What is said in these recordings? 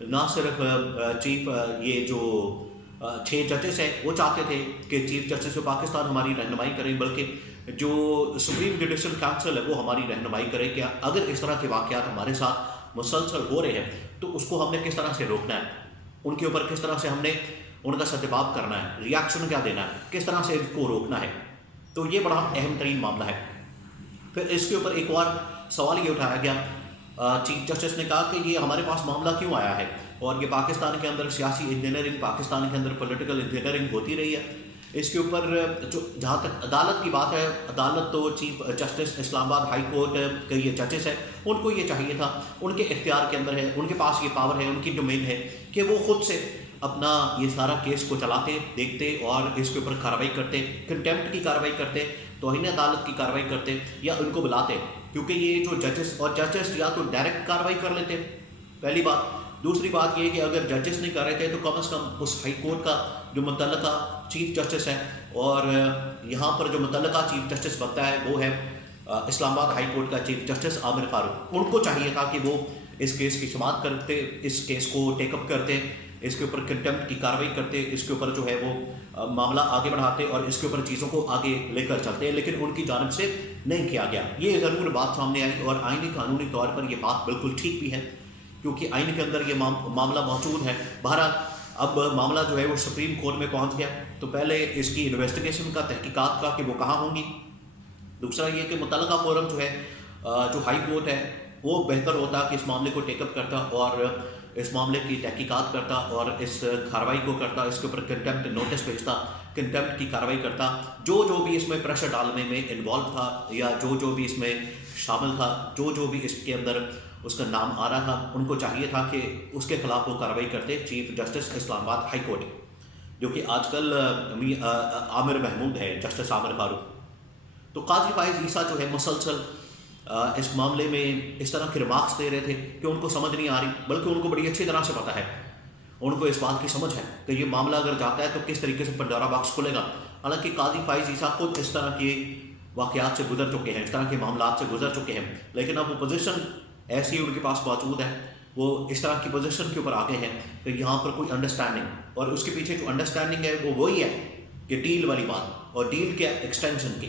نہ صرف چیف یہ جو 6 ججز ہیں وہ چاہتے تھے کہ چیف جسٹس آف پاکستان ہماری رہنمائی کریں، بلکہ جو سپریم جوڈیشل کونسل ہے وہ ہماری رہنمائی کرے کہ اگر اس طرح کے واقعات ہمارے ساتھ مسلسل ہو رہے ہیں تو اس کو ہم نے کس طرح سے روکنا ہے، ان کے اوپر کس طرح سے ہم نے ان کا سدباب کرنا ہے، ری ایکشن کیا دینا ہے، کس طرح سے ان کو روکنا ہے۔ تو یہ بڑا اہم ترین معاملہ ہے۔ پھر اس کے اوپر ایک اور سوال یہ اٹھایا گیا، چیف جسٹس نے کہا کہ یہ ہمارے پاس معاملہ کیوں آیا ہے، اور یہ پاکستان کے اندر سیاسی انجینئرنگ، پاکستان کے اندر پولیٹیکل انجینئرنگ ہوتی رہی ہے۔ اس کے اوپر جو جہاں تک عدالت کی بات ہے، عدالت تو چیف جسٹس اسلام آباد ہائی کورٹ کے یہ ججز ہیں، ان کو یہ چاہیے تھا، ان کے اختیار کے اندر ہے، ان کے پاس یہ پاور ہے، ان کی ڈومین ہے کہ وہ خود سے اپنا یہ سارا کیس کو چلاتے، دیکھتے اور اس کے اوپر کارروائی کرتے، کنٹیمپٹ کی کارروائی کرتے، توہین عدالت کی کارروائی کرتے، یا ان کو بلاتے، کیونکہ یہ جو ججز اور ججز یا تو ڈائریکٹ کارروائی کر لیتے، پہلی بات۔ دوسری بات یہ کہ اگر ججز نہیں کر رہے تھے تو کم از کم اس ہائی کورٹ کا جو متعلقہ چیف جسٹس ہے، اور یہاں پر جو متعلقہ چیف جسٹس بنتا ہے وہ ہے اسلام آباد ہائی کورٹ کا چیف جسٹس عامر فاروق، ان کو چاہیے تھا کہ وہ اس کیس کی سماعت کرتے، اس کیس کو ٹیک اپ کرتے، اس کے اوپر کنٹیمپٹ کی کارروائی کرتے، اس کے اوپر جو ہے وہ معاملہ آگے بڑھاتے اور اس کے اوپر چیزوں کو آگے لے کر چلتے، لیکن ان کی جانب سے نہیں کیا گیا۔ یہ ضرور بات سامنے آئی، اور آئینی قانونی طور پر یہ بات بالکل ٹھیک بھی ہے، کیونکہ آئین کے اندر یہ معاملہ موجود ہے۔ بہرحال اب معاملہ جو ہے وہ سپریم کورٹ میں پہنچ گیا، تو پہلے اس کی انویسٹیگیشن کا، تحقیقات کا کہ وہ کہاں ہوں گی، دوسرا یہ کہ متعلقہ فورم جو ہے، جو ہائی کورٹ ہے، وہ بہتر ہوتا کہ اس معاملے کو ٹیک اپ کرتا اور اس معاملے کی تحقیقات کرتا اور اس کارروائی کو کرتا، اس کے اوپر کنٹیمپٹ نوٹس بھیجتا، کنٹیمپٹ کی کارروائی کرتا، جو بھی اس میں پریشر ڈالنے میں انوالو تھا، یا جو بھی اس میں شامل تھا، جو بھی اس کے اندر اس کا نام آ رہا تھا، ان کو چاہیے تھا کہ اس کے خلاف وہ کارروائی کرتے۔ چیف جسٹس اسلام آباد ہائی کورٹ جو کہ آج کل عامر محمود ہے، جسٹس عامر فاروق، تو قاضی فائز عیسیٰ جو ہے مسلسل اس معاملے میں اس طرح کے ریمارکس دے رہے تھے کہ ان کو سمجھ نہیں آ رہی، بلکہ ان کو بڑی اچھی طرح سے پتہ ہے، ان کو اس بات کی سمجھ ہے کہ یہ معاملہ اگر جاتا ہے تو کس طریقے سے پنڈورا باکس کھلے گا۔ حالانکہ قاضی فائز عیسیٰ خود اس طرح کے واقعات سے گزر چکے ہیں، اس طرح کے معاملات سے گزر چکے ہیں، لیکن اب وہ پوزیشن ایسی ان کے پاس موجود ہے، وہ اس طرح کی پوزیشن کے اوپر آگے ہیں کہ یہاں پر کوئی انڈرسٹینڈنگ، اور اس کے پیچھے جو انڈرسٹینڈنگ ہے وہ وہی ہے کہ ڈیل والی بات، اور ڈیل کیا ایکسٹینشن کی،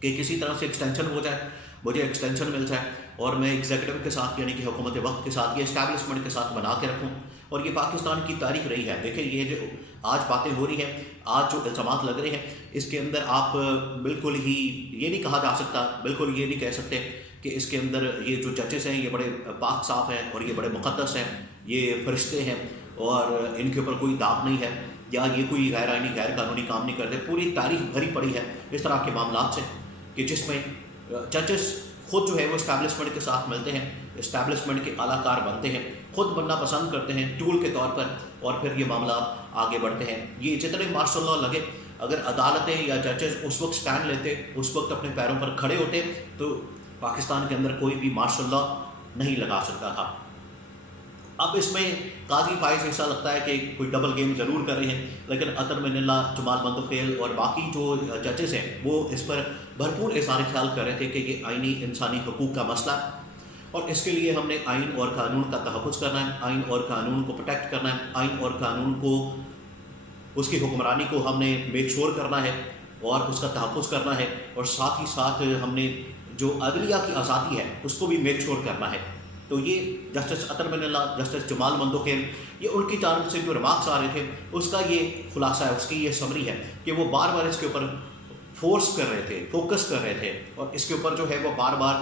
کہ کسی طرح سے ایکسٹینشن ہو جائے، مجھے ایکسٹینشن مل جائے، اور میں ایگزیکٹو کے ساتھ یعنی کہ حکومت وقت کے ساتھ یہ اسٹیبلشمنٹ کے ساتھ بنا کے رکھوں۔ اور یہ پاکستان کی تاریخ رہی ہے۔ دیکھیں یہ جو آج باتیں ہو رہی ہیں، آج جو الزامات لگ رہے ہیں، اس کے اندر آپ بالکل ہی یہ نہیں کہا جا سکتا، بالکل یہ نہیں کہہ سکتے کہ اس کے اندر یہ جو ججز ہیں یہ بڑے پاک صاف ہیں اور یہ بڑے مقدس ہیں، یہ فرشتے ہیں اور ان کے اوپر کوئی داغ نہیں ہے، یا یہ کوئی غیر آئینی غیر قانونی کام نہیں کرتے۔ پوری تاریخ بھری پڑی ہے اس طرح کے معاملات سے کہ جس میں ججز خود جو ہے وہ اسٹیبلشمنٹ کے ساتھ ملتے ہیں، اسٹیبلشمنٹ کے اعلیٰ کار بنتے ہیں، خود بننا پسند کرتے ہیں ٹول کے طور پر، اور پھر یہ معاملات آگے بڑھتے ہیں۔ یہ جتنے ماشاء اللہ لگے، اگر عدالتیں یا ججز اس وقت سٹینڈ لیتے، اس وقت اپنے پیروں پر کھڑے ہوتے، تو پاکستان کے اندر کوئی بھی ماشاء اللہ نہیں لگا سکتا تھا۔ اب اس میں قاضی فائز ایسا لگتا ہے کہ کوئی ڈبل گیم ضرور کر رہے ہیں، لیکن عطر من اللہ، جمال منتقل اور باقی جو ججز ہیں وہ اس پر بھرپور اظہار خیال کر رہے تھے کہ یہ آئینی انسانی حقوق کا مسئلہ ہے، اور اس کے لیے ہم نے آئین اور قانون کا تحفظ کرنا ہے، آئین اور قانون کو پروٹیکٹ کرنا ہے، آئین اور قانون کو، اس کی حکمرانی کو ہم نے میک شور کرنا ہے اور اس کا تحفظ کرنا ہے، اور ساتھ ہی ساتھ ہم نے جو عدلیہ کی آزادی ہے اس کو بھی میک شور کرنا ہے۔ تو یہ جسٹس عطر من اللہ، جسٹس جمال منتقل، یہ ان کی جانب سے جو ریمارکس آ رہے تھے اس کا یہ خلاصہ ہے، اس کی یہ سمری ہے کہ وہ بار بار اس کے اوپر فورس کر رہے تھے، فوکس کر رہے تھے، اور اس کے اوپر جو ہے وہ بار بار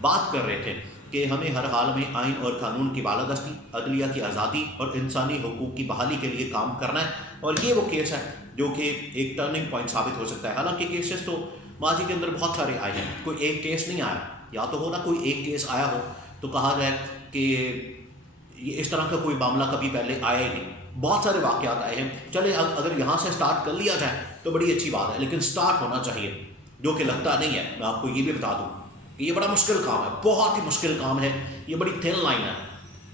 بات کر رہے تھے کہ ہمیں ہر حال میں آئین اور قانون کی بالادستی، عدلیہ کی آزادی اور انسانی حقوق کی بحالی کے لیے کام کرنا ہے۔ اور یہ وہ کیس ہے جو کہ ایک ٹرننگ پوائنٹ ثابت ہو سکتا ہے۔ حالانکہ کیسز تو ماضی کے اندر بہت سارے آئے ہیں، کوئی ایک کیس نہیں آیا، یا تو ہو نا کوئی ایک کیس آیا ہو تو کہا جائے کہ یہ اس طرح کا کوئی معاملہ کبھی پہلے آیا ہی نہیں۔ بہت سارے واقعات آئے ہیں، چلے اگر یہاں سے سٹارٹ کر لیا جائے تو بڑی اچھی بات ہے، لیکن سٹارٹ ہونا چاہیے، جو کہ لگتا نہیں ہے۔ میں آپ کو یہ بھی بتا دوں کہ یہ بڑا مشکل کام ہے، بہت ہی مشکل کام ہے، یہ بڑی تھن لائن ہے۔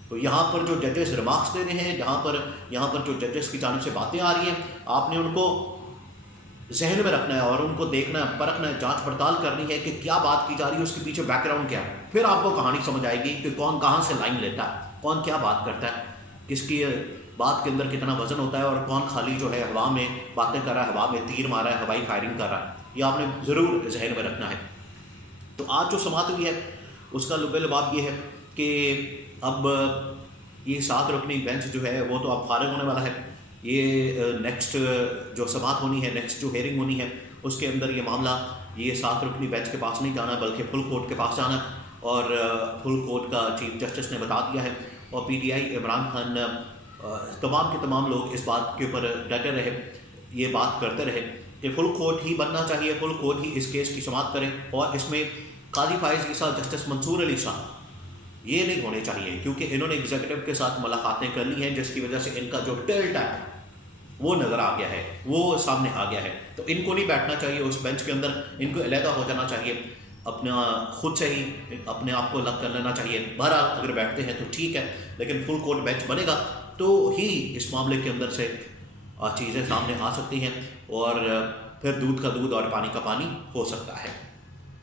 تو یہاں پر جو ججز ریمارکس دے رہے ہیں، یہاں پر جو ججز کی جانب سے باتیں آ رہی ہیں، آپ نے ان کو ذہن میں رکھنا ہے اور ان کو دیکھنا ہے، پرکھنا ہے، جانچ پڑتال کرنی ہے کہ کیا بات کی جا رہی ہے، اس کے پیچھے بیک گراؤنڈ کیا ہے، پھر آپ کو کہانی سمجھ آئے گی کہ کون کہاں سے لائن لیتا ہے۔ کون کیا بات کرتا ہے، کس کی بات کے اندر کتنا وزن ہوتا ہے، اور کون خالی جو ہے ہوا میں باتیں کر رہا ہے، ہوا میں تیر مار رہا ہے، ہوائی فائرنگ کر رہا ہے، یہ آپ نے ضرور ذہن میں رکھنا ہے۔ تو آج جو سماعت ہوئی ہے اس کا لب لباب یہ ہے کہ اب یہ 7 رکنی بینچ جو ہے وہ تو اب فارغ ہونے والا ہے۔ یہ نیکسٹ جو سماعت ہونی ہے، نیکسٹ جو ہیئرنگ ہونی ہے، اس کے اندر یہ معاملہ یہ 7 رکنی بینچ کے پاس نہیں جانا بلکہ فل کورٹ کے پاس جانا، اور فل کورٹ کا چیف جسٹس نے بتا دیا ہے، اور P T I Imran Khan تمام کے تمام لوگ اس بات کے اوپر ڈٹے رہے، یہ بات کرتے رہے کہ فل کورٹ ہی بننا چاہیے، فل کورٹ ہی اس کیس کی سماعت کریں، اور اس میں قاضی فائز عیسیٰ، جسٹس منصور علی شاہ یہ نہیں ہونے چاہیے، کیونکہ انہوں نے ایگزیکٹو کے ساتھ ملاقاتیں کر لی ہیں، جس کی وجہ سے ان کا جو ٹلٹ ہے وہ نظر آ گیا ہے، وہ سامنے آ گیا ہے۔ تو ان کو نہیں بیٹھنا چاہیے اس بینچ کے اندر، ان کو علیحدہ ہو جانا چاہیے، اپنا خود سے ہی اپنے آپ کو الگ کر لینا چاہیے۔ بہرحال اگر بیٹھتے ہیں تو ٹھیک ہے، لیکن فل کورٹ بینچ بنے گا تو ہی اس معاملے کے اندر سے چیزیں سامنے آ سکتی ہیں، اور پھر دودھ کا دودھ اور پانی کا پانی ہو سکتا ہے۔